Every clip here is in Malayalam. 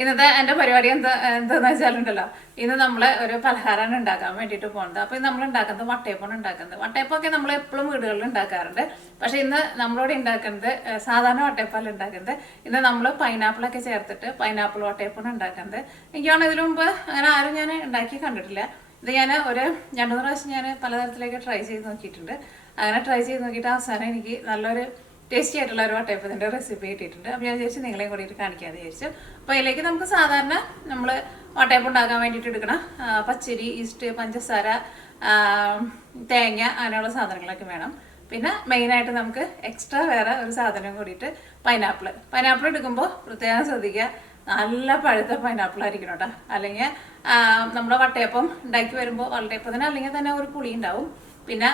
ഇന്നത്തെ എന്റെ പരിപാടി എന്താ എന്താന്ന് വെച്ചാലുണ്ടല്ലോ. ഇന്ന് നമ്മൾ ഒരു പലഹാരമാണ് ഉണ്ടാക്കാൻ വേണ്ടിയിട്ട് പോകുന്നത് അപ്പോൾ നമ്മൾ ഉണ്ടാക്കുന്നത് വട്ടയപ്പമാണ് ഉണ്ടാക്കുന്നത്. വട്ടയപ്പമൊക്കെ നമ്മൾ എപ്പോഴും വീടുകളിൽ ഉണ്ടാക്കാറുണ്ട്. പക്ഷേ ഇന്ന് നമ്മളോട് ഉണ്ടാക്കുന്നത് സാധാരണ വട്ടയപ്പമല്ല ഉണ്ടാക്കുന്നത്. ഇന്ന് നമ്മൾ പൈനാപ്പിളൊക്കെ ചേർത്തിട്ട് പൈനാപ്പിൾ വട്ടയപ്പമാണ് ഉണ്ടാക്കുന്നത്. എനിക്കാണ് ഇതിനു മുമ്പ് അങ്ങനെ ആരും ഞാൻ ഉണ്ടാക്കി കണ്ടിട്ടില്ല. ഇത് ഞാൻ ഒരു രണ്ടു മൂന്ന് പ്രാവശ്യം ഞാൻ പലതരത്തിലേക്ക് ട്രൈ ചെയ്ത് നോക്കിയിട്ടുണ്ട്. അങ്ങനെ ട്രൈ ചെയ്ത് നോക്കിയിട്ട് അവസാനം എനിക്ക് നല്ലൊരു ടേസ്റ്റി ആയിട്ടുള്ള ഒരു വട്ടയപ്പത്തിന്റെ റെസിപ്പി കിട്ടിയിട്ടുണ്ട്. അപ്പോൾ ഞാൻ വിചാരിച്ചു നിങ്ങളെയും കൂടിയിട്ട് കാണിക്കാമെന്ന് വിചാരിച്ചു. അപ്പോൾ അതിലേക്ക് നമുക്ക് സാധാരണ നമ്മൾ വട്ടയപ്പം ഉണ്ടാക്കാൻ വേണ്ടിയിട്ട് എടുക്കണം പച്ചരി ഈസ്റ്റ് പഞ്ചസാര തേങ്ങ അങ്ങനെയുള്ള സാധനങ്ങളൊക്കെ വേണം. പിന്നെ മെയിനായിട്ട് നമുക്ക് എക്സ്ട്രാ വേറെ ഒരു സാധനം കൂടിയിട്ട് പൈനാപ്പിൾ പൈനാപ്പിൾ എടുക്കുമ്പോൾ പ്രത്യേകം ശ്രദ്ധിക്കുക. നല്ല പഴുത്ത പൈനാപ്പിൾ ആയിരിക്കണം കേട്ടോ. അല്ലെങ്കിൽ നമ്മുടെ വട്ടയപ്പം ഉണ്ടാക്കി വരുമ്പോൾ വട്ടയപ്പത്തിന് അല്ലെങ്കിൽ തന്നെ ഒരു പുളി ഉണ്ടാവും. പിന്നെ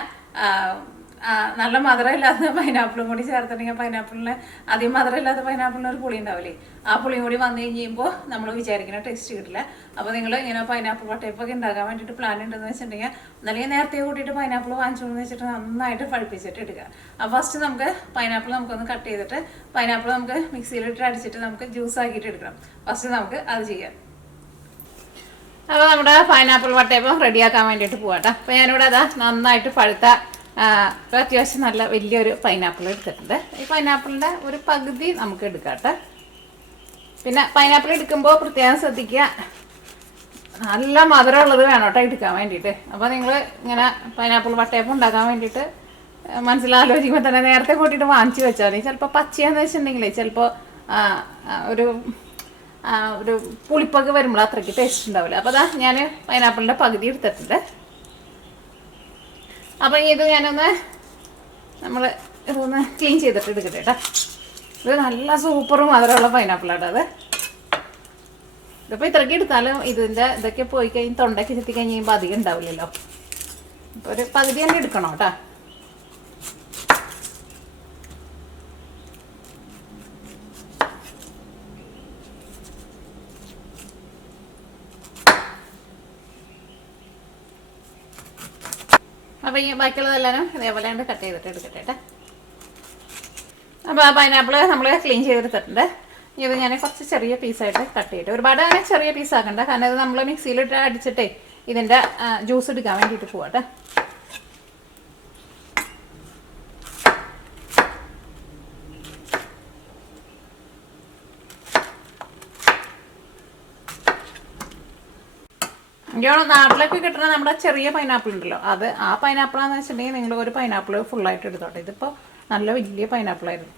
നല്ല മധുരമില്ലാത്ത പൈനാപ്പിളും കൂടി ചേർത്തിട്ടുണ്ടെങ്കിൽ പൈനാപ്പിളിന് അധികം മധുരമില്ലാത്ത പൈനാപ്പിളിന് ഒരു പുളി ഉണ്ടാവില്ലേ? ആ പുളിയും കൂടി വന്നു കഴിയുമ്പോൾ നമ്മൾ വിചാരിക്കുന്ന ടേസ്റ്റ് കിട്ടില്ല. അപ്പോൾ നിങ്ങൾ ഇങ്ങനെ പൈനാപ്പിൾ വട്ടയപ്പൊക്കെ ഉണ്ടാക്കാൻ വേണ്ടിയിട്ട് പ്ലാൻ ഉണ്ടെന്ന് വെച്ചിട്ടുണ്ടെങ്കിൽ നല്ല നേരത്തെ കൂട്ടിയിട്ട് പൈനാപ്പിൾ വാങ്ങിച്ചോന്ന് വെച്ചിട്ട് നന്നായിട്ട് പഴുപ്പിച്ചിട്ട് എടുക്കുക അപ്പോൾ ഫസ്റ്റ് നമുക്ക് പൈനാപ്പിൾ നമുക്കൊന്ന് കട്ട് ചെയ്തിട്ട് പൈനാപ്പിൾ നമുക്ക് മിക്സിയിലിട്ട് അടിച്ചിട്ട് നമുക്ക് ജ്യൂസ് ആക്കിയിട്ട് എടുക്കണം. ഫസ്റ്റ് നമുക്ക് അത് ചെയ്യാം. അപ്പോൾ നമ്മുടെ പൈനാപ്പിൾ വട്ടയപ്പം റെഡിയാക്കാൻ വേണ്ടിയിട്ട് പോവാട്ടോ. അപ്പോൾ ഞാനിവിടെ അതാ നന്നായിട്ട് പഴുത്ത അത്യാവശ്യം നല്ല വലിയൊരു പൈനാപ്പിൾ എടുത്തിട്ടുണ്ട്. ഈ പൈനാപ്പിളിന്റെ ഒരു പകുതി നമുക്ക് എടുക്കാട്ടെ പിന്നെ പൈനാപ്പിൾ എടുക്കുമ്പോൾ പ്രത്യേകം ശ്രദ്ധിക്കുക. നല്ല മധുരമുള്ളത് വേണം കേട്ടോ എടുക്കാൻ വേണ്ടിയിട്ട്. അപ്പോൾ നിങ്ങൾ ഇങ്ങനെ പൈനാപ്പിൾ വട്ടയപ്പം ഉണ്ടാക്കാൻ വേണ്ടിയിട്ട് മനസ്സിലാലോചിക്കുമ്പോൾ തന്നെ നേരത്തെ കൂട്ടിയിട്ട് വാങ്ങിച്ചു വെച്ചാൽ മതി. ചിലപ്പോൾ പച്ചയെന്ന് വെച്ചിട്ടുണ്ടെങ്കിൽ ചിലപ്പോൾ ഒരു ഒരു പുളിപ്പൊക്കെ വരുമ്പോൾ അത്രയ്ക്ക് ടേസ്റ്റ് ഉണ്ടാവില്ല. അപ്പോൾ അതാ ഞാൻ പൈനാപ്പിളിന്റെ പകുതി എടുത്തിട്ടുണ്ട്. അപ്പോൾ ഇത് ഞാനൊന്ന് നമ്മൾ ഇതൊന്ന് ക്ലീൻ ചെയ്തിട്ട് എടുക്കട്ടെ കേട്ടോ. ഇത് നല്ല സൂപ്പർ മധുരമുള്ള പൈനാപ്പിളാട്ടോ അത്. ഇതിപ്പോൾ ഇത്രയ്ക്ക് എടുത്താലും ഇതിന്റെ ഇതൊക്കെ പോയി കഴിഞ്ഞ് തൊണ്ടയ്ക്ക് ചെത്തി കഴിഞ്ഞ് കഴിയുമ്പോൾ അധികം ഉണ്ടാവില്ലല്ലോ. അപ്പോൾ ഒരു പകുതി തന്നെ എടുക്കണം കേട്ടോ. ബാക്കിയുള്ളതെല്ലാം ഇതേപോലെ കണ്ട് കട്ട് ചെയ്തിട്ട് എടുക്കട്ടെ കേട്ടോ. അപ്പോൾ ആ പൈനാപ്പിൾ നമ്മൾ ക്ലീൻ ചെയ്തെടുത്തിട്ടുണ്ട്. ഇത് ഞാൻ കുറച്ച് ചെറിയ പീസായിട്ട് കട്ട് ചെയ്തിട്ട് ഒരുപാട് അങ്ങനെ ചെറിയ പീസ് ആക്കണ്ട. കാരണം ഇത് നമ്മൾ മിക്സിയിലിട്ട് അടിച്ചിട്ടേ ഇതിന്റെ ജ്യൂസ് എടുക്കാൻ വേണ്ടിയിട്ട് പോവാട്ടെ എനിക്കാണ് നാട്ടിലൊക്കെ കിട്ടുന്ന നമ്മുടെ ചെറിയ പൈനാപ്പിൾ ഉണ്ടല്ലോ. അത് ആ പൈനാപ്പിളാന്ന് വെച്ചിട്ടുണ്ടെങ്കിൽ നിങ്ങൾ ഒരു പൈനാപ്പിൾ ആയിട്ട് എടുത്തോട്ടെ. ഇതിപ്പോ നല്ല വലിയ പൈനാപ്പിൾ ആയിരുന്നു.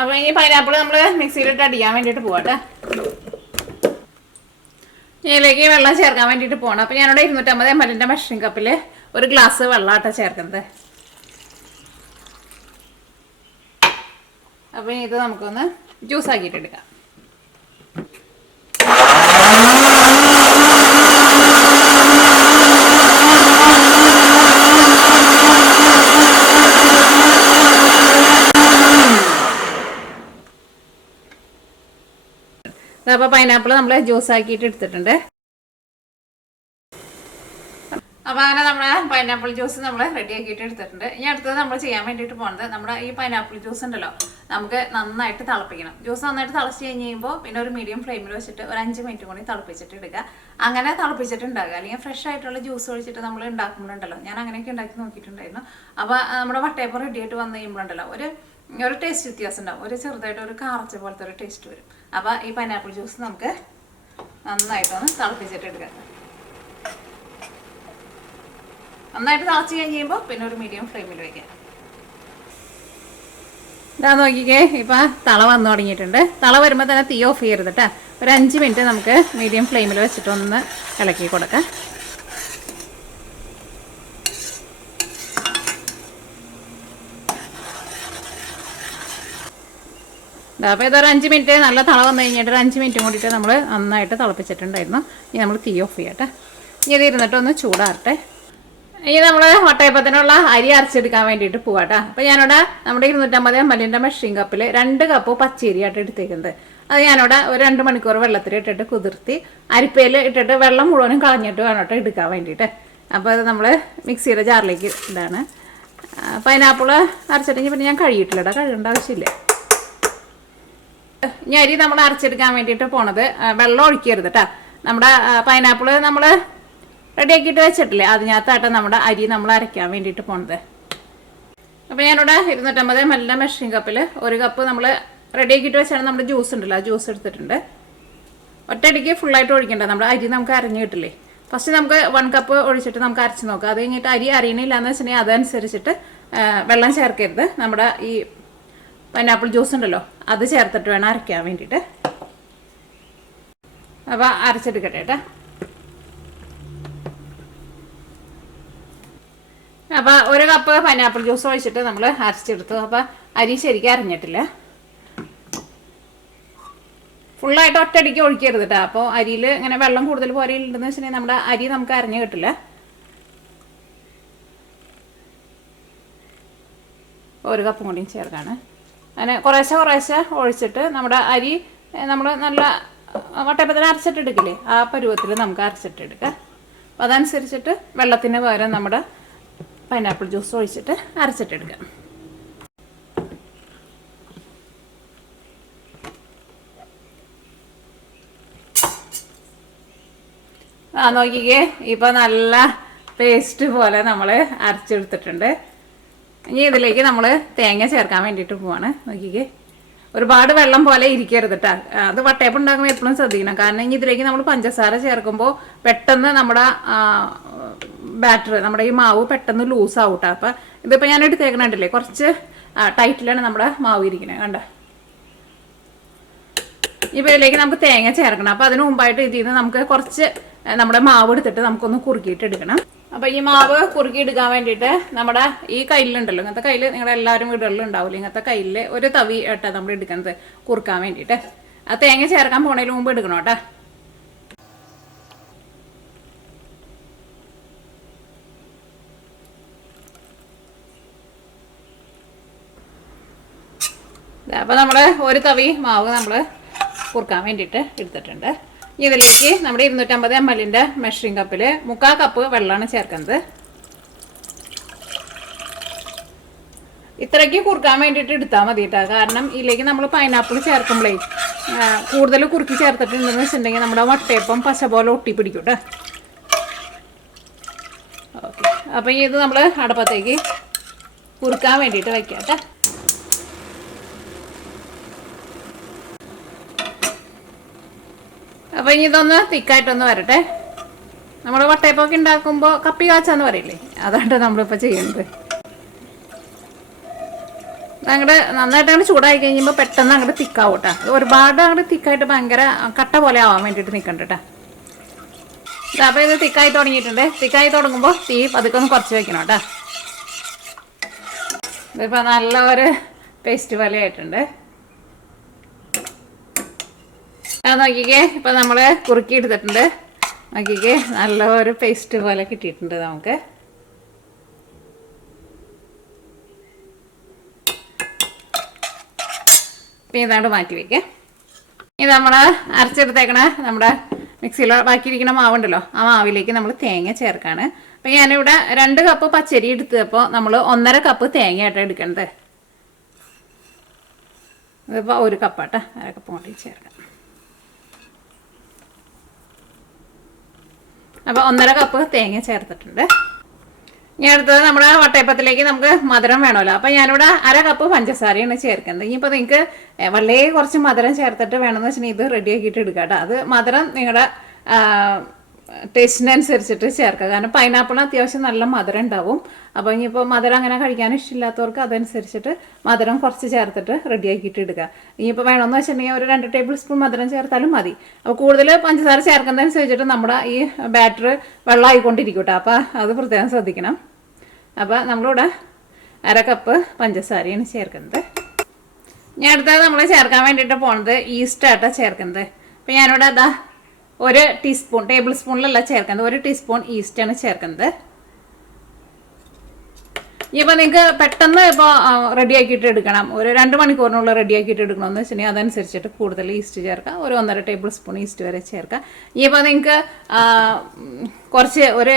അപ്പോൾ ഈ പൈനാപ്പിൾ നമ്മൾ മിക്സിയിലിട്ട് അടിക്കാൻ വേണ്ടിയിട്ട് പോവാട്ടെ ഇതിലേക്ക് വെള്ളം ചേർക്കാൻ വേണ്ടിയിട്ട് പോകണം അപ്പോൾ ഞാനിവിടെ ഇരുന്നൂറ്റമ്പത് എം എല്ലിന്റെ മെഷറിംഗ് കപ്പിൽ ഒരു ഗ്ലാസ് വെള്ളമാട്ടോ ചേർക്കുന്നത്. അപ്പോൾ ഇത് നമുക്കൊന്ന് ജ്യൂസ് ആക്കിയിട്ട് എടുക്കാം അപ്പോൾ പൈനാപ്പിൾ നമ്മൾ ജ്യൂസ് ആക്കിയിട്ട് എടുത്തിട്ടുണ്ട് അപ്പോൾ അങ്ങനെ നമ്മുടെ പൈനാപ്പിൾ ജ്യൂസ് നമ്മൾ റെഡി ആക്കിയിട്ട് എടുത്തിട്ടുണ്ട്. ഇനി അടുത്തത് നമ്മൾ ചെയ്യാൻ വേണ്ടിയിട്ട് പോകുന്നത് നമ്മുടെ ഈ പൈനാപ്പിൾ ജ്യൂസ് ഉണ്ടല്ലോ നമുക്ക് നന്നായിട്ട് തിളപ്പിക്കണം. ജ്യൂസ് നന്നായിട്ട് തിളച്ച് കഴിഞ്ഞ് കഴിയുമ്പോൾ പിന്നെ ഒരു മീഡിയം ഫ്ലെയിമിൽ വെച്ചിട്ട് ഒരു അഞ്ച് മിനിറ്റ് കൂടി തിളപ്പിച്ചിട്ട് എടുക്കുക അങ്ങനെ തിളപ്പിച്ചിട്ട് ഉണ്ടാക്കുക അല്ലെങ്കിൽ ഫ്രഷ് ആയിട്ടുള്ള ജ്യൂസ് ഒഴിച്ചിട്ട് നമ്മൾ ഉണ്ടാക്കുമ്പോഴുണ്ടല്ലോ ഞാൻ അങ്ങനെയൊക്കെ ഉണ്ടാക്കി നോക്കിയിട്ടുണ്ടായിരുന്നു. അപ്പോൾ നമ്മുടെ വട്ടയപ്പം റെഡി ആയിട്ട് വന്നു കഴിയുമ്പോഴുണ്ടല്ലോ ഒരു ഒരു ടേസ്റ്റ് വ്യത്യാസം ഉണ്ടാവും. ഒരു ചെറുതായിട്ട് ഒരു കാർച്ച പോലത്തെ ഒരു ടേസ്റ്റ് വരും. അപ്പോൾ ഈ പൈനാപ്പിൾ ജ്യൂസ് നമുക്ക് നന്നായിട്ടൊന്ന് തിളപ്പിച്ചിട്ട് എടുക്കാം. നന്നായിട്ട് തിളച്ച് കഴിഞ്ഞ് കഴിയുമ്പോൾ പിന്നെ ഒരു മീഡിയം ഫ്ലെയിമിൽ വയ്ക്കാം ഇതാ നോക്കിക്കേ ഇപ്പം തള വന്നു തുടങ്ങിയിട്ടുണ്ട്. തള വരുമ്പോൾ തന്നെ തീ ഓഫ് ചെയ്യരുത് കേട്ടോ ഒരു അഞ്ച് മിനിറ്റ് നമുക്ക് മീഡിയം ഫ്ലെയിമിൽ വെച്ചിട്ടൊന്ന് ഇളക്കി കൊടുക്കാം. അപ്പോൾ ഇതൊരു അഞ്ച് മിനിറ്റ് നല്ല തള വന്നു കഴിഞ്ഞിട്ട് ഒരു അഞ്ച് മിനിറ്റ് കൂടിയിട്ട് നമ്മൾ നന്നായിട്ട് തിളപ്പിച്ചിട്ടുണ്ടായിരുന്നു. ഇനി നമ്മൾ തീ ഓഫ് ചെയ്യട്ടെ ഇനി ഇത് ഇരുന്നിട്ടൊന്ന് ചൂടാറട്ടെ. ഇനി നമ്മൾ വട്ടയപ്പത്തിനുള്ള അരി അരച്ചെടുക്കാൻ വേണ്ടിയിട്ട് പോവാട്ടോ അപ്പോൾ ഞാനിവിടെ നമ്മുടെ ഇരുന്നൂറ്റമ്പത് എം എല്ലിന്റെ മെഷീൻ കപ്പിൽ രണ്ട് കപ്പ് പച്ചരി പച്ചരിയായിട്ട് എടുത്തേക്കുന്നത്. അത് ഞാനിവിടെ ഒരു രണ്ട് മണിക്കൂർ വെള്ളത്തിൽ ഇട്ടിട്ട് കുതിർത്തി അരിപ്പയിൽ ഇട്ടിട്ട് വെള്ളം മുഴുവനും കളഞ്ഞിട്ട് വേണം കേട്ടോ എടുക്കാൻ വേണ്ടിയിട്ട്. അപ്പോൾ അത് നമ്മൾ മിക്സിയുടെ ജാറിലേക്ക് ഇതാണ്. പൈനാപ്പിൾ അരച്ചിട്ടെങ്കിൽ പിന്നെ ഞാൻ കഴുകിയിട്ടില്ലടാ കഴുകേണ്ട ആവശ്യമില്ല. ഇനി അരി നമ്മൾ അരച്ചെടുക്കാൻ വേണ്ടിയിട്ട് പോണത് വെള്ളം ഒഴിക്കരുത് കേട്ടോ നമ്മുടെ പൈനാപ്പിൾ നമ്മൾ റെഡിയാക്കിയിട്ട് വെച്ചിട്ടില്ലേ? അതിനകത്തായിട്ട് നമ്മുടെ അരി നമ്മൾ അരയ്ക്കാൻ വേണ്ടിയിട്ട് പോണത്. അപ്പോൾ ഞാനിവിടെ ഇരുന്നൂറ്റമ്പത് മെല്ല മെഷീൻ കപ്പിൽ ഒരു കപ്പ് നമ്മൾ റെഡിയാക്കിയിട്ട് വെച്ചാണ് നമ്മുടെ ജ്യൂസ് ഉണ്ടല്ലോ ആ ജ്യൂസ് എടുത്തിട്ടുണ്ട്. ഒറ്റയടിക്ക് ഫുള്ളായിട്ട് ഒഴിക്കണ്ട നമ്മുടെ അരി നമുക്ക് അരഞ്ഞു കിട്ടില്ലേ? ഫസ്റ്റ് നമുക്ക് വൺ കപ്പ് ഒഴിച്ചിട്ട് നമുക്ക് അരച്ച് നോക്കാം. അത് കഴിഞ്ഞിട്ട് അരി അരിയണില്ല എന്ന് വെച്ചിട്ടുണ്ടെങ്കിൽ അതനുസരിച്ചിട്ട് വെള്ളം ചേർക്കരുത്. നമ്മുടെ ഈ പൈനാപ്പിൾ ജ്യൂസ് ഉണ്ടല്ലോ അത് ചേർത്തിട്ട് വേണം അരയ്ക്കാൻ വേണ്ടിയിട്ട്. അപ്പോൾ അരച്ചെടുക്കട്ടെ കേട്ടോ അപ്പോൾ ഒരു കപ്പ് പൈനാപ്പിൾ ജ്യൂസ് ഒഴിച്ചിട്ട് നമ്മൾ അരച്ചെടുത്തു. അപ്പോൾ അരി ശരിക്കും അരഞ്ഞിട്ടില്ല. ഫുള്ളായിട്ട് ഒറ്റയടിക്ക് ഒഴിക്കരുത് കേട്ടോ അപ്പോൾ അരിയിൽ ഇങ്ങനെ വെള്ളം കൂടുതൽ പോരെയുണ്ടെന്ന് വെച്ചിട്ടുണ്ടെങ്കിൽ നമ്മുടെ അരി നമുക്ക് അരഞ്ഞു കിട്ടില്ല. ഒരു കപ്പും കൂടിയും ചേർക്കാണ്. അങ്ങനെ കുറേശ്ശെ കുറേശ്ശെ ഒഴിച്ചിട്ട് നമ്മുടെ അരി നമ്മൾ നല്ല വട്ടയപ്പത്തിന് അരച്ചിട്ടെടുക്കില്ലേ? ആ പരുവത്തിൽ നമുക്ക് അരച്ചിട്ടെടുക്കാം. അപ്പം അതനുസരിച്ചിട്ട് വെള്ളത്തിന് പകരം നമ്മുടെ പൈനാപ്പിൾ ജ്യൂസ് ഒഴിച്ചിട്ട് അരച്ചിട്ടെടുക്കാം ആ നോക്കിക്കേ. ഇപ്പൊ നല്ല പേസ്റ്റ് പോലെ നമ്മൾ അരച്ചെടുത്തിട്ടുണ്ട്. ഇനി ഇതിലേക്ക് നമ്മൾ തേങ്ങ ചേർക്കാൻ വേണ്ടിയിട്ട് പോവാണ്. നോക്കിക്കേ. ഒരുപാട് വെള്ളം പോലെ ഇരിക്കരുത് കേട്ടോ അത് വട്ടയപ്പം ഉണ്ടാക്കുമ്പോൾ എപ്പോഴും ശ്രദ്ധിക്കണം. കാരണം ഇനി ഇതിലേക്ക് നമ്മൾ പഞ്ചസാര ചേർക്കുമ്പോൾ പെട്ടെന്ന് നമ്മുടെ ബാറ്റർ നമ്മുടെ ഈ മാവ് പെട്ടെന്ന് ലൂസ് ആവട്ടെ. അപ്പൊ ഇതിപ്പോൾ ഞാൻ എടുത്തേക്കണുണ്ടല്ലേ കുറച്ച് ടൈറ്റിലാണ് നമ്മുടെ മാവ് ഇരിക്കുന്നത് കണ്ട? ഇപ്പൊ ഇതിലേക്ക് നമുക്ക് തേങ്ങ ചേർക്കണം. അപ്പൊ അതിന് മുമ്പായിട്ട് ഇതിൽ നിന്ന് നമുക്ക് കുറച്ച് നമ്മുടെ മാവ് എടുത്തിട്ട് നമുക്കൊന്ന് കുറുക്കിയിട്ട് എടുക്കണം. അപ്പൊ ഈ മാവ് കുറുക്കി എടുക്കാൻ വേണ്ടിയിട്ട് നമ്മുടെ ഈ കയ്യിലുണ്ടല്ലോ ഇങ്ങനത്തെ കയ്യിൽ നിങ്ങളുടെ എല്ലാവരും വീടുകളിലും ഉണ്ടാവില്ല ഇങ്ങനത്തെ കയ്യിൽ ഒരു തവി ഇട്ടാ നമ്മൾ എടുക്കുന്നത് കുറുക്കാൻ വേണ്ടിയിട്ട്. ആ തേങ്ങ ചേർക്കാൻ പോണതിന് മുമ്പ് എടുക്കണം കേട്ടോ. അപ്പോൾ നമ്മൾ ഒരു തവി മാവ് നമ്മൾ കുറുക്കാൻ വേണ്ടിയിട്ട് എടുത്തിട്ടുണ്ട്. ഇതിലേക്ക് നമ്മുടെ ഇരുന്നൂറ്റമ്പത് എം എല്ലിന്റെ മെഷറിംഗ് കപ്പിൽ മുക്കാൽ കപ്പ് വെള്ളമാണ് ചേർക്കുന്നത്. ഇത്രയ്ക്ക് കുറുക്കാൻ വേണ്ടിയിട്ട് എടുത്താൽ മതി കേട്ടോ കാരണം ഇതിലേക്ക് നമ്മൾ പൈനാപ്പിൾ ചേർക്കുമ്പോഴേ കൂടുതൽ കുറുക്കി ചേർത്തിട്ടുണ്ടെന്ന് വെച്ചിട്ടുണ്ടെങ്കിൽ നമ്മുടെ വട്ടയപ്പം പശ പോലെ ഒട്ടിപ്പിടിക്കും കേട്ടോ ഓക്കെ. അപ്പം ഇത് നമ്മൾ അടുപ്പത്തേക്ക് കുറുക്കാൻ വേണ്ടിയിട്ട് വയ്ക്കാം കേട്ടോ അപ്പൊ ഇനി ഇതൊന്ന് തിക്കായിട്ടൊന്ന് വരട്ടെ. നമ്മൾ വട്ടയപ്പൊക്കെ ഉണ്ടാക്കുമ്പോ കപ്പി കാച്ചാന്ന് പറയില്ലേ? അതാണ് നമ്മളിപ്പോൾ ചെയ്യുന്നത് അങ്ങോട്ട് നന്നായിട്ട് അങ്ങോട്ട് ചൂടായി കഴിയുമ്പോൾ പെട്ടെന്ന് അങ്ങോട്ട് തിക്കാവും കേട്ടോ ഒരുപാട് അങ്ങോട്ട് തിക്കായിട്ട് ഭയങ്കര കട്ട പോലെ ആവാൻ വേണ്ടിട്ട് നിൽക്കണ്ട കേട്ടോ അപ്പോൾ ഇത് തിക്കായി തുടങ്ങിയിട്ടുണ്ട്. തിക്കായി തുടങ്ങുമ്പോൾ തീ പതുക്കെ ഒന്ന് കുറച്ച് വെക്കണം കേട്ടോ ഇതിപ്പോൾ നല്ല ഒരു പേസ്റ്റ് പോലെ ആയിട്ടുണ്ട്. ആ നോക്കിക്കേ. ഇപ്പം നമ്മൾ കുറുക്കി എടുത്തിട്ടുണ്ട്. നോക്കിക്കേ. നല്ല ഒരു പേസ്റ്റ് പോലെ കിട്ടിയിട്ടുണ്ട് നമുക്ക്. ഇപ്പം ഇതാണ്ട് മാറ്റി വയ്ക്കാം ഇത് നമ്മൾ അരച്ചെടുത്തേക്കണ നമ്മുടെ മിക്സിയിൽ ബാക്കിയിരിക്കുന്ന മാവുണ്ടല്ലോ ആ മാവിലേക്ക് നമ്മൾ തേങ്ങ ചേർക്കാണ്. അപ്പം ഞാനിവിടെ രണ്ട് കപ്പ് പച്ചരി എടുത്തപ്പോൾ നമ്മൾ ഒന്നര കപ്പ് തേങ്ങ തേങ്ങയായിട്ട് എടുക്കേണ്ടത് ഇതിപ്പോൾ ഒരു കപ്പാട്ടോ അര കപ്പ് കൂടി ചേർക്കാം. അപ്പോൾ ഒന്നര കപ്പ് തേങ്ങ ചേർത്തിട്ടുണ്ട്. ഇനി അടുത്തത് നമ്മുടെ വട്ടയപ്പത്തിലേക്ക് നമുക്ക് മധുരം വേണമല്ലോ. അപ്പോൾ ഞാനിവിടെ അര കപ്പ് പഞ്ചസാരയാണ് ചേർക്കുന്നത്. ഇനിയിപ്പോൾ നിങ്ങൾക്ക് വളരെ കുറച്ച് മധുരം ചേർത്തിട്ട് വേണമെന്ന് വെച്ചിട്ടുണ്ടെങ്കിൽ ഇത് റെഡി ആക്കിയിട്ട് എടുക്കാം കേട്ടോ. അത് മധുരം നിങ്ങളുടെ ടേസ്റ്റിനനുസരിച്ചിട്ട് ചേർക്കുക. കാരണം പൈനാപ്പിൾ അത്യാവശ്യം നല്ല മധുരം ഉണ്ടാവും. അപ്പോൾ ഇനിയിപ്പോൾ മധുരം അങ്ങനെ കഴിക്കാൻ ഇഷ്ടമില്ലാത്തവർക്ക് അതനുസരിച്ചിട്ട് മധുരം കുറച്ച് ചേർത്തിട്ട് റെഡി ആക്കിയിട്ട് എടുക്കുക ഇനിയിപ്പോൾ വേണമെന്ന് വെച്ചിട്ടുണ്ടെങ്കിൽ ഒരു രണ്ട് ടേബിൾ സ്പൂൺ മധുരം ചേർത്താലും മതി. അപ്പോൾ കൂടുതൽ പഞ്ചസാര ചേർക്കുന്നതനുസരിച്ചിട്ട് നമ്മുടെ ഈ ബാറ്റർ വെള്ളമായിക്കൊണ്ടിരിക്കും കേട്ടോ അപ്പോൾ അത് പ്രത്യേകം ശ്രദ്ധിക്കണം. അപ്പോൾ നമ്മളിവിടെ അര കപ്പ് പഞ്ചസാരയാണ് ചേർക്കുന്നത്. ഞാൻ അടുത്തത് നമ്മൾ ചേർക്കാൻ വേണ്ടിയിട്ട് പോണത് ഈസ്റ്റായിട്ടാണ് ചേർക്കുന്നത്. അപ്പോൾ ഞാനിവിടെ അതാ ഒരു ടീസ്പൂൺ ടേബിൾ സ്പൂണിലല്ല ചേർക്കുന്നത് ഒരു ടീസ്പൂൺ ഈസ്റ്റാണ് ചേർക്കുന്നത്. ഇനിയിപ്പോൾ നിങ്ങൾക്ക് പെട്ടെന്ന് ഇപ്പോൾ റെഡി ആക്കിയിട്ട് എടുക്കണം. ഒരു രണ്ട് മണിക്കൂറിനുള്ള റെഡി ആക്കിയിട്ട് എടുക്കണമെന്ന് വെച്ചിട്ടുണ്ടെങ്കിൽ അതനുസരിച്ചിട്ട് കൂടുതൽ ഈസ്റ്റ് ചേർക്കാം ഒരു ഒന്നര ടേബിൾ സ്പൂൺ ഈസ്റ്റ് വരെ ചേർക്കുക. ഇനിയിപ്പോൾ നിങ്ങൾക്ക് കുറച്ച് ഒരു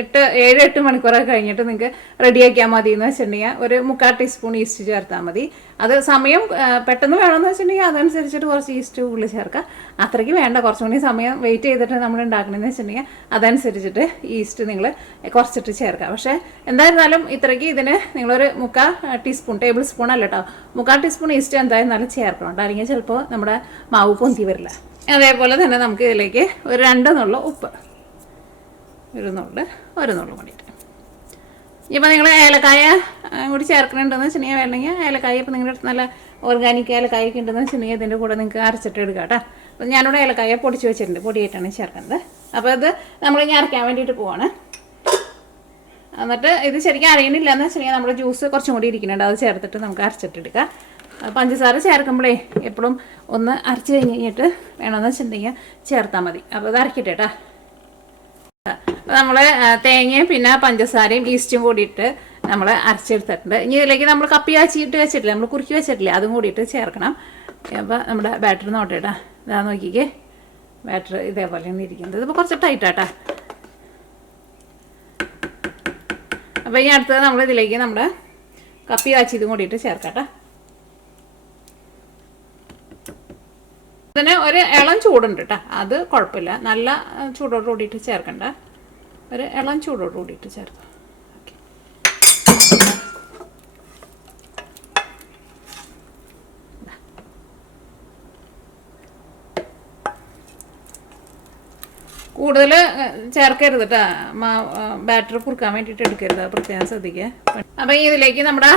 എട്ട് ഏഴ് എട്ട് മണിക്കൂറൊക്കെ കഴിഞ്ഞിട്ട് നിങ്ങൾക്ക് റെഡിയാക്കിയാൽ മതി എന്ന് വെച്ചിട്ടുണ്ടെങ്കിൽ ഒരു മുക്കാൽ ടീസ്പൂൺ ഈസ്റ്റ് ചേർത്താൽ മതി. അത് സമയം പെട്ടെന്ന് വേണമെന്ന് വെച്ചിട്ടുണ്ടെങ്കിൽ അതനുസരിച്ചിട്ട് കുറച്ച് ഈസ്റ്റ് ഉള്ളിൽ ചേർക്കുക അത്രയ്ക്ക് വേണ്ട. കുറച്ചും കൂടി സമയം വെയിറ്റ് ചെയ്തിട്ട് നമ്മൾ ഉണ്ടാക്കണമെന്ന് വെച്ചിട്ടുണ്ടെങ്കിൽ അതനുസരിച്ചിട്ട് ഈസ്റ്റ് നിങ്ങൾ കുറച്ചിട്ട് ചേർക്കുക പക്ഷേ എന്തായിരുന്നാലും ഇത്രയ്ക്ക് ഇതിന് നിങ്ങളൊരു മുക്കാൽ ടീസ്പൂൺ ടേബിൾ സ്പൂൺ അല്ല കേട്ടോ മുക്കാൽ ടീസ്പൂൺ ഈസ്റ്റ് എന്തായിരുന്നാലും ചേർക്കണം കേട്ടോ അല്ലെങ്കിൽ ചിലപ്പോൾ നമ്മുടെ മാവ് പൊന്തി വരില്ല. അതേപോലെ തന്നെ നമുക്ക് ഇതിലേക്ക് ഒരു രണ്ടെന്നുള്ള ഉപ്പ് ഒരു നുള്ള് ഒരു നുള്ളു കൂടിയിട്ട്. ഇപ്പം നിങ്ങൾ ഏലക്കായ കൂടി ചേർക്കണുണ്ടെന്ന് വെച്ചിട്ടുണ്ടെങ്കിൽ വേണമെങ്കിൽ ഏലക്കായ ഇപ്പം നിങ്ങളുടെ അടുത്ത് നല്ല ഓർഗാനിക് ഏലക്കായ ഒക്കെ ഉണ്ടെന്ന് വെച്ചിട്ടുണ്ടെങ്കിൽ ഇതിന്റെ കൂടെ നിങ്ങൾക്ക് അരച്ചിട്ട് എടുക്കാം കേട്ടോ. അപ്പോൾ ഞാനിവിടെ ഏലക്കായ പൊടിച്ച് വെച്ചിട്ടുണ്ട് പൊടിയായിട്ടാണ് ചേർക്കുന്നത്. അപ്പോൾ ഇത് ഇനി അരയ്ക്കാൻ വേണ്ടിയിട്ട് പോവാണ്. എന്നിട്ട് ഇത് ശരിക്കും അറിയണില്ല എന്ന് വെച്ചിട്ടുണ്ടെങ്കിൽ നമ്മുടെ ജ്യൂസ് കുറച്ചും കൂടി ഇരിക്കുന്നുണ്ട് അത് ചേർത്തിട്ട് നമുക്ക് അരച്ചിട്ടെടുക്കാം പഞ്ചസാര ചേർക്കുമ്പോഴേ എപ്പോഴും ഒന്ന് അരച്ച് കഴിഞ്ഞ് കഴിഞ്ഞിട്ട് വേണമെന്ന് വെച്ചിട്ടുണ്ടെങ്കിൽ ചേർത്താൽ മതി. അപ്പോൾ ഇത് അരക്കട്ടെ കേട്ടോ. നമ്മൾ തേങ്ങയും പിന്നെ പഞ്ചസാരയും ഈസ്റ്റും കൂടിയിട്ട് നമ്മൾ അരച്ചെടുത്തിട്ടുണ്ട്. ഇനി ഇതിലേക്ക് നമ്മൾ കപ്പി കാച്ചിട്ട് വെച്ചിട്ടില്ല? നമ്മൾ കുറുക്കി വെച്ചിട്ടില്ല? അതും കൂടിയിട്ട് ചേർക്കണം. അപ്പോൾ നമ്മുടെ ബാറ്റർ നോട്ടേട്ടാ ഇതാ നോക്കിക്കേ. ബാറ്റർ തന്നെ ഇരിക്കുന്നത്. ഇതിപ്പോൾ കുറച്ച് ടൈറ്റാട്ടാ അപ്പോൾ ഇനി അടുത്തത് നമ്മൾ ഇതിലേക്ക് നമ്മുടെ കപ്പി കാച്ചിതും കൂടിയിട്ട് ചേർക്കാട്ടെ ഇതിന് ഒരു ഇളം ചൂടുണ്ട് കേട്ടോ അത് കുഴപ്പമില്ല. നല്ല ചൂടോട് കൂടിയിട്ട് ചേർക്കണ്ട. ഒരു ഇളം ചൂടോട് കൂടിയിട്ട് ചേർക്കാം. ഓക്കെ. കൂടുതൽ ചേർക്കരുത് കേട്ടോ ബാറ്ററി കുറുക്കാൻ വേണ്ടിയിട്ട് എടുക്കരുത്. പ്രത്യേകം ശ്രദ്ധിക്കുക. അപ്പം ഇതിലേക്ക് നമ്മുടെ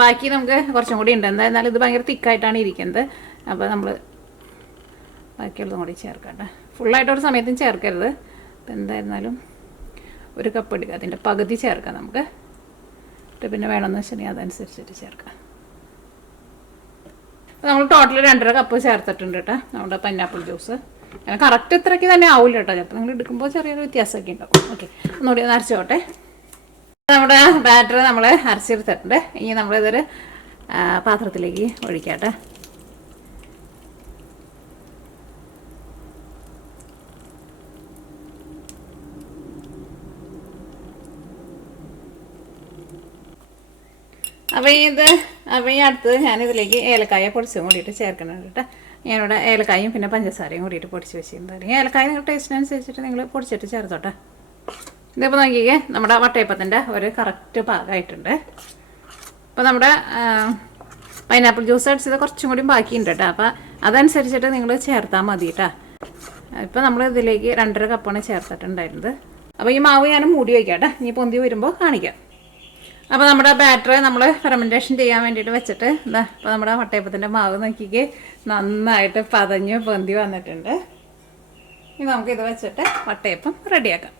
ബാക്കി നമുക്ക് കുറച്ചും കൂടി ഉണ്ട്. എന്നാൽ ഇത് ഭയങ്കര തിക്കായിട്ടാണ് ഇരിക്കുന്നത്. അപ്പോൾ നമ്മൾ ബാക്കിയുള്ളതും കൂടി ചേർക്കാം കേട്ടോ ഫുള്ളായിട്ട് ഒരു സമയത്തും ചേർക്കരുത്. അപ്പം എന്തായിരുന്നാലും ഒരു കപ്പ് എടുക്കുക. അതിന്റെ പകുതി ചേർക്കാം നമുക്ക്. എന്നിട്ട് പിന്നെ വേണമെന്ന് വെച്ചിട്ടുണ്ടെങ്കിൽ അതനുസരിച്ചിട്ട് ചേർക്കാം. നമ്മൾ ടോട്ടൽ രണ്ടര കപ്പ് ചേർത്തിട്ടുണ്ട് കേട്ടോ. നമ്മുടെ പൈനാപ്പിൾ ജ്യൂസ് അങ്ങനെ കറക്റ്റ് ഇത്രയ്ക്ക് തന്നെ ആവില്ല കേട്ടോ. ചിലപ്പോൾ നിങ്ങൾ എടുക്കുമ്പോൾ ചെറിയൊരു വ്യത്യാസമൊക്കെ ഉണ്ടാവും. ഓക്കെ ഒന്നുകൂടി ഒന്ന് അരച്ചോട്ടെ. നമ്മുടെ ബാറ്റർ നമ്മൾ അരച്ചെടുത്തിട്ടുണ്ട്. ഇനി നമ്മളിതൊരു പാത്രത്തിലേക്ക് ഒഴിക്കാം ഒഴിക്കാട്ടെ അപ്പോൾ ഇത് അപ്പോൾ ഈ അടുത്തത് ഞാനിതിലേക്ക് ഏലക്കായ പൊടിച്ചും കൂടിയിട്ട് ചേർക്കണം കേട്ടോ. ഞാനിവിടെ ഏലക്കായും പിന്നെ പഞ്ചസാരയും കൂടിയിട്ട് പൊടിച്ച് വെച്ചിട്ടുണ്ട്. ഏലക്കായ നിങ്ങളുടെ ടേസ്റ്റിനനുസരിച്ചിട്ട് നിങ്ങൾ പൊടിച്ചിട്ട് ചേർത്തോട്ടെ. ഇതിപ്പോൾ നോക്കിക്കേ നമ്മുടെ വട്ടയപ്പത്തിന്റെ ഒരു കറക്റ്റ് പാകമായിട്ടുണ്ട്. അപ്പോൾ നമ്മുടെ പൈനാപ്പിൾ ജ്യൂസ് അടിച്ചത് കുറച്ചും കൂടി ബാക്കിയുണ്ട് കേട്ടോ. അപ്പോൾ അതനുസരിച്ചിട്ട് നിങ്ങൾ ചേർത്താൽ മതി കേട്ടോ. ഇപ്പോൾ നമ്മൾ ഇതിലേക്ക് രണ്ടര കപ്പാണ് ചേർത്തിട്ടുണ്ടായിരുന്നത്. അപ്പോൾ ഈ മാവ് ഞാൻ മൂടി വയ്ക്കാം കേട്ടോ. ഇനി പൊന്തി വരുമ്പോൾ കാണിക്കാം. അപ്പോൾ നമ്മുടെ ബാറ്റർ നമ്മൾ ഫെർമെന്റേഷൻ ചെയ്യാൻ വേണ്ടിയിട്ട് വെച്ചിട്ട് എന്താ അപ്പോൾ നമ്മുടെ വട്ടയപ്പത്തിന്റെ മാവ് നോക്കിക്ക്. നന്നായിട്ട് പതഞ്ഞ് പൊന്തി വന്നിട്ടുണ്ട്. ഇനി നമുക്കിത് വെച്ചിട്ട് വട്ടയപ്പം റെഡിയാക്കാം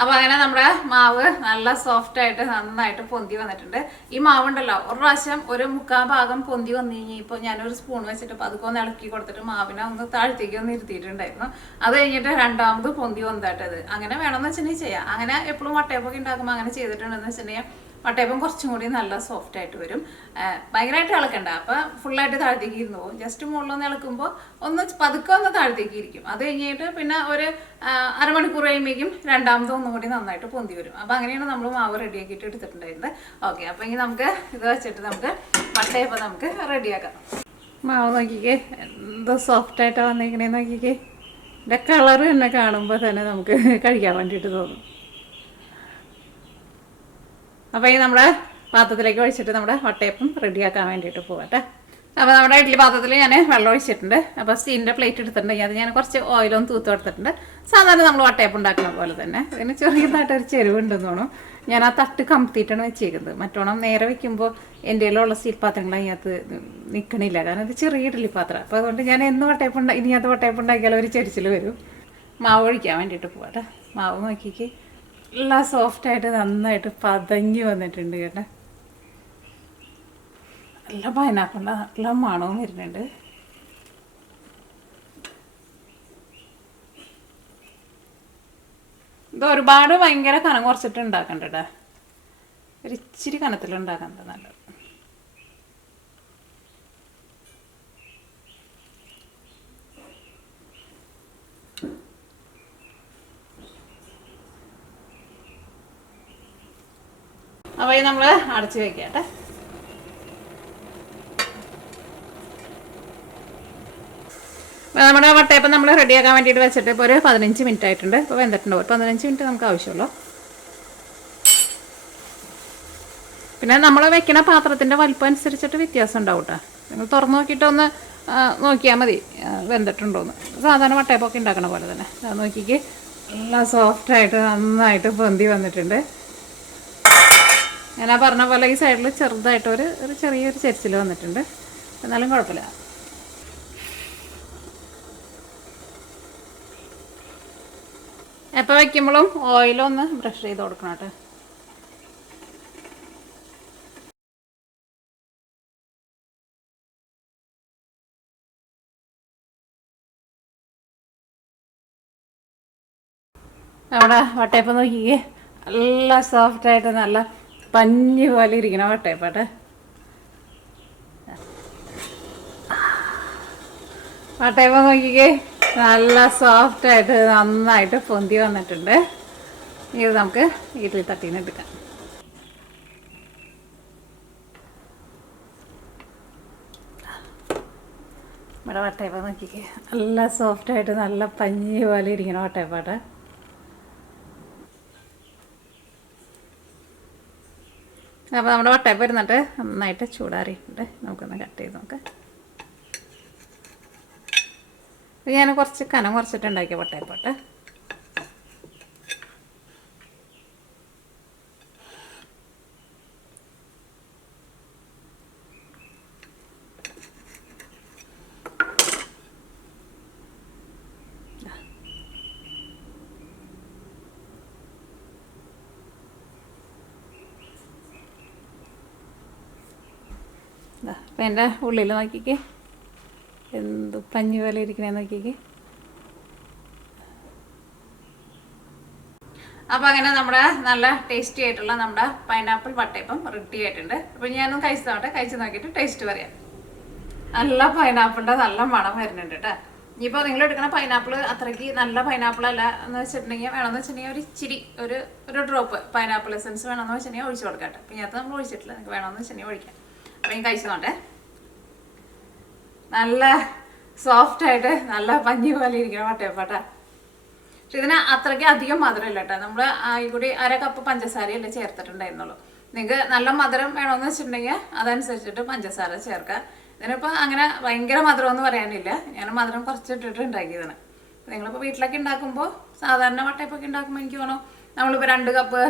അപ്പൊ അങ്ങനെ നമ്മുടെ മാവ് നല്ല സോഫ്റ്റ് ആയിട്ട് നന്നായിട്ട് പൊന്തി വന്നിട്ടുണ്ട്. ഈ മാവ് ഉണ്ടല്ലോ ഒരു പ്രാവശ്യം ഒരു മുക്കാൽ ഭാഗം പൊന്തി വന്നു കഴിഞ്ഞപ്പോൾ ഞാനൊരു സ്പൂൺ വെച്ചിട്ട് പതുക്കെ ഒന്ന് ഇളക്കി കൊടുത്തിട്ട് മാവിനെ ഒന്ന് താഴ്ത്തേക്ക് ഒന്ന് ഇരുത്തിയിട്ടുണ്ടായിരുന്നു. അത് കഴിഞ്ഞിട്ട് രണ്ടാമത് പൊന്തി വന്നിട്ടത് അങ്ങനെ വേണമെന്ന് വെച്ചിട്ടുണ്ടെങ്കിൽ ചെയ്യാം. അങ്ങനെ എപ്പോഴും വട്ടയപ്പൊക്കെ ഉണ്ടാക്കുമ്പോൾ അങ്ങനെ ചെയ്തിട്ടുണ്ടെന്ന് വെച്ചിട്ടുണ്ടെങ്കിൽ വട്ടയപ്പം കുറച്ചും കൂടി നല്ല സോഫ്റ്റ് ആയിട്ട് വരും. ഭയങ്കരമായിട്ട് ഇളക്കണ്ട. അപ്പൊ ഫുള്ളായിട്ട് താഴത്തേക്ക് ഇരുന്ന് പോകും ജസ്റ്റ് മുകളിലൊന്ന് ഇളക്കുമ്പോൾ ഒന്ന് പതുക്കെ ഒന്ന് താഴത്തേക്ക് ഇരിക്കും. അത് കഴിഞ്ഞിട്ട് പിന്നെ ഒരു അരമണിക്കൂർ കഴിയുമ്പോഴേക്കും രണ്ടാമതോ ഒന്നും കൂടി നന്നായിട്ട് പൊന്തി വരും. അപ്പൊ അങ്ങനെയാണ് നമ്മൾ മാവ് റെഡിയാക്കിയിട്ട് എടുത്തിട്ടുണ്ടായിരുന്നത്. ഓക്കെ അപ്പൊ ഇനി നമുക്ക് ഇത് വെച്ചിട്ട് നമുക്ക് വട്ടയപ്പം നമുക്ക് റെഡിയാക്കാം മാവ് നോക്കിക്കേ. എന്തോ സോഫ്റ്റ് ആയിട്ടാണ് വന്നിരിക്കണേ നോക്കിക്കേ. ഇതിന്റെ കളർ തന്നെ കാണുമ്പോൾ തന്നെ നമുക്ക് കഴിക്കാൻ വേണ്ടിയിട്ട് തോന്നും. അപ്പോൾ ഈ നമ്മുടെ പാത്രത്തിലേക്ക് ഒഴിച്ചിട്ട് നമ്മുടെ വട്ടയപ്പം റെഡിയാക്കാൻ വേണ്ടിയിട്ട് പോകട്ടെ അപ്പോൾ നമ്മുടെ ഇഡ്ഡലി പാത്രത്തിൽ ഞാൻ വെള്ളം ഒഴിച്ചിട്ടുണ്ട്. അപ്പോൾ സ്റ്റീലിന്റെ പ്ലേറ്റ് എടുത്തിട്ടുണ്ട് അത് ഞാൻ കുറച്ച് ഓയിലൊന്നും തൂത്ത് കൊടുത്തിട്ടുണ്ട് സാധാരണ നമ്മൾ വട്ടയപ്പം ഉണ്ടാക്കുന്ന പോലെ തന്നെ. അതിന് ചെറിയതായിട്ട് ഒരു ചെരുവുണ്ടെന്ന് തോന്നും ഞാൻ ആ തട്ട് കമത്തിയിട്ടാണ് വെച്ചേക്കുന്നത്. മറ്റോണം നേരെ വെക്കുമ്പോൾ എന്റെ കയ്യിലുള്ള സ്റ്റീൽ പാത്രങ്ങൾ അതിനകത്ത് നിൽക്കണില്ല കാരണം ഇത് ചെറിയ ഇഡ്ഡലി പാത്രം. അപ്പോൾ അതുകൊണ്ട് ഞാൻ എന്ന് വട്ടയപ്പം ഇനി അത് വട്ടയപ്പം ഉണ്ടാക്കിയാലും ഒരു ചെരിച്ചിൽ വരും. മാവ് ഒഴിക്കാൻ വേണ്ടിയിട്ട് പോകട്ടെ മാവ് നോക്കിക്ക്. എല്ലാം സോഫ്റ്റായിട്ട് നന്നായിട്ട് പതങ്ങി വന്നിട്ടുണ്ട് കേട്ടോ. നല്ല പൈനാപ്പിളിന്റെ നല്ല മണവും വരുന്നുണ്ട്. ഇത് ഒരുപാട് ഭയങ്കര കനം കുറച്ചിട്ട് ഉണ്ടാക്കണ്ട ഒരിച്ചിരി കനത്തിൽ ഉണ്ടാക്കണ്ട നല്ലത്. അപ്പോൾ നമ്മൾ അടച്ച് വെക്കട്ടെ. നമ്മുടെ വട്ടയപ്പം നമ്മൾ റെഡിയാക്കാൻ വേണ്ടിയിട്ട് വെച്ചിട്ട് ഇപ്പോൾ ഒരു പതിനഞ്ച് മിനിറ്റ് ആയിട്ടുണ്ട്. ഇപ്പോൾ വെന്തിട്ടുണ്ട് ഒരു പതിനഞ്ച് മിനിറ്റ് നമുക്ക് ആവശ്യമുള്ളൂ. പിന്നെ നമ്മൾ വെക്കുന്ന പാത്രത്തിന്റെ വലിപ്പം അനുസരിച്ചിട്ട് വ്യത്യാസം ഉണ്ടാവും കേട്ടോ നിങ്ങൾ തുറന്ന് നോക്കിയിട്ടൊന്ന് നോക്കിയാൽ മതി. വെന്തിട്ടുണ്ടോയെന്ന് സാധാരണ വട്ടയപ്പൊക്കെ ഉണ്ടാക്കണ പോലെ തന്നെ. നോക്കിക്ക്. നല്ല സോഫ്റ്റായിട്ട് നന്നായിട്ട് പൊന്തി വന്നിട്ടുണ്ട്. ഞാൻ ആ പറഞ്ഞ പോലെ ഈ സൈഡിൽ ചെറുതായിട്ട് ഒരു ഒരു ചെറിയൊരു ചെരിച്ചിൽ വന്നിട്ടുണ്ട്. എന്നാലും കുഴപ്പമില്ല. എപ്പോൾ വയ്ക്കുമ്പോഴും ഓയിലൊന്ന് ബ്രഷ് ചെയ്ത് കൊടുക്കണം കേട്ടോ. നമ്മുടെ വട്ടയപ്പം നോക്കിക്കേ. നല്ല സോഫ്റ്റായിട്ട് നല്ല പഞ്ഞി പോലെ ഇരിക്കണ വട്ടയപ്പാട്ടെ പട്ടയപ്പ നോക്കിക്കേ. നല്ല സോഫ്റ്റ് ആയിട്ട് നന്നായിട്ട് പൊന്തി വന്നിട്ടുണ്ട്. ഇത് നമുക്ക് ഇഡ്ഡലി തട്ടീന്ന് എടുക്കാം. ഇവിടെ വട്ടയപ്പ നോക്കിക്കേ. നല്ല സോഫ്റ്റ് ആയിട്ട് നല്ല പഞ്ഞി പോലെ ഇരിക്കണം വട്ടയപ്പാട്ടെ അപ്പോൾ നമ്മുടെ വട്ടയപ്പം ഇരുന്നിട്ട് നന്നായിട്ട് ചൂടാറിയിട്ടുണ്ട്. നമുക്കൊന്ന് കട്ട് ചെയ്ത് നോക്കാം. ഞാൻ കുറച്ച് കനം കുറച്ചിട്ട് ഉണ്ടാക്കിയ വട്ടയപ്പോട്ടെ അപ്പം എന്റെ ഉള്ളിൽ നോക്കിക്കേ. എന്ത് പഞ്ഞി പോലെ ഇരിക്കണേ നോക്കിക്കേ. അപ്പം അങ്ങനെ നമ്മുടെ നല്ല ടേസ്റ്റി ആയിട്ടുള്ള നമ്മുടെ പൈനാപ്പിൾ വട്ടയപ്പം റെഡി ആയിട്ടുണ്ട്. അപ്പം ഞാനൊന്ന് കഴിച്ചു നോട്ടെ കഴിച്ച് നോക്കിയിട്ട് ടേസ്റ്റ് പറയാം. നല്ല പൈനാപ്പിളിന്റെ നല്ല മണം വരുന്നുണ്ട് കേട്ടോ ഇനിയിപ്പോൾ നിങ്ങൾ എടുക്കുന്ന പൈനാപ്പിൾ അത്രയ്ക്ക് നല്ല പൈനാപ്പിൾ അല്ല എന്ന് വെച്ചിട്ടുണ്ടെങ്കിൽ വേണമെന്ന് വെച്ചിട്ടുണ്ടെങ്കിൽ ഒരു ഇച്ചിരി ഒരു ഒരു ഡ്രോപ്പ് പൈനാപ്പിൾ എസൻസ് വേണമെന്ന് വെച്ചിട്ടുണ്ടെങ്കിൽ ഒഴിച്ച് കേട്ടോ അപ്പം ഇതിനകത്ത് നമ്മൾ ഒഴിച്ചിട്ടില്ല നിങ്ങൾക്ക് വേണമെന്ന് വെച്ചിട്ടുണ്ടെങ്കിൽ ഒഴിക്കാം. അപ്പം കഴിച്ചു നോട്ടെ നല്ല സോഫ്റ്റ് ആയിട്ട് നല്ല പഞ്ഞി പോലെ ഇരിക്കണം വട്ടയപ്പാട്ട. പക്ഷെ ഇതിന് അത്രയ്ക്ക് അധികം മധുരമില്ല കേട്ടോ. നമ്മൾ ഈ കൂടി അര കപ്പ് പഞ്ചസാരയല്ലേ ചേർത്തിട്ടുണ്ടായിരുന്നുള്ളൂ. നിങ്ങൾക്ക് നല്ല മധുരം വേണമെന്ന് വെച്ചിട്ടുണ്ടെങ്കിൽ അതനുസരിച്ചിട്ട് പഞ്ചസാര ചേർക്കുക. ഇതിനിപ്പോൾ അങ്ങനെ ഭയങ്കര മധുരം എന്ന് പറയാനില്ല. ഞാൻ മധുരം കുറച്ചിട്ടിട്ട് ഉണ്ടാക്കിയതാണ്. നിങ്ങളിപ്പോൾ വീട്ടിലൊക്കെ ഉണ്ടാക്കുമ്പോൾ സാധാരണ വട്ടയപ്പൊക്കെ ഉണ്ടാക്കുമ്പോൾ എനിക്ക് തോന്നുന്നു നമ്മളിപ്പോൾ രണ്ട് കപ്പ്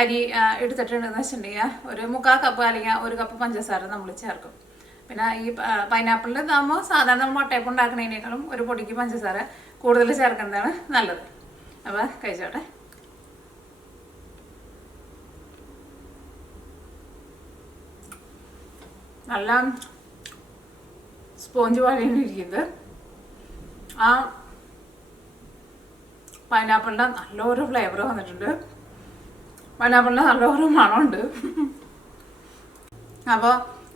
അരി എടുത്തിട്ടുണ്ടെന്ന് വെച്ചിട്ടുണ്ടെങ്കിൽ ഒരു മുക്കാൽ കപ്പ് അല്ലെങ്കിൽ ഒരു കപ്പ് പഞ്ചസാര നമ്മൾ ചേർക്കും. പിന്നെ ഈ പൈനാപ്പിളിൽ ഇതാകുമ്പോൾ സാധാരണ നമ്മൾ മുട്ടയപ്പം ഉണ്ടാക്കുന്നതിനേക്കാളും ഒരു പൊടിക്ക് പഞ്ചസാര കൂടുതൽ ചേർക്കുന്നതാണ് നല്ലത്. അപ്പോൾ കഴിച്ചോട്ടെ. നല്ല സ്പോഞ്ച് പോലെയാണ് ഇരിക്കുന്നത്. ആ പൈനാപ്പിളിന്റെ നല്ലൊരു ഫ്ലേവർ വന്നിട്ടുണ്ട്. പൈനാപ്പിളിന്റെ നല്ലൊരു മണമുണ്ട്. അപ്പോൾ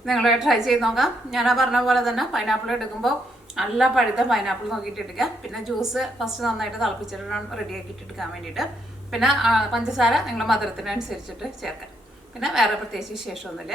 നിങ്ങൾ ട്രൈ ചെയ്ത് നോക്കാം. ഞാൻ ആ പറഞ്ഞ പോലെ തന്നെ പൈനാപ്പിൾ എടുക്കുമ്പോൾ നല്ല പഴുത്ത പൈനാപ്പിൾ നോക്കിയിട്ട് എടുക്കുക. പിന്നെ ജ്യൂസ് ഫസ്റ്റ് നന്നായിട്ട് തിളപ്പിച്ചിട്ട് റെഡിയാക്കിയിട്ട് എടുക്കാൻ വേണ്ടിയിട്ട്. പിന്നെ പഞ്ചസാര നിങ്ങളുടെ മധുരത്തിനനുസരിച്ചിട്ട് ചേർക്കാം പിന്നെ വേറെ പ്രത്യേകിച്ച് വിശേഷമൊന്നുമില്ല.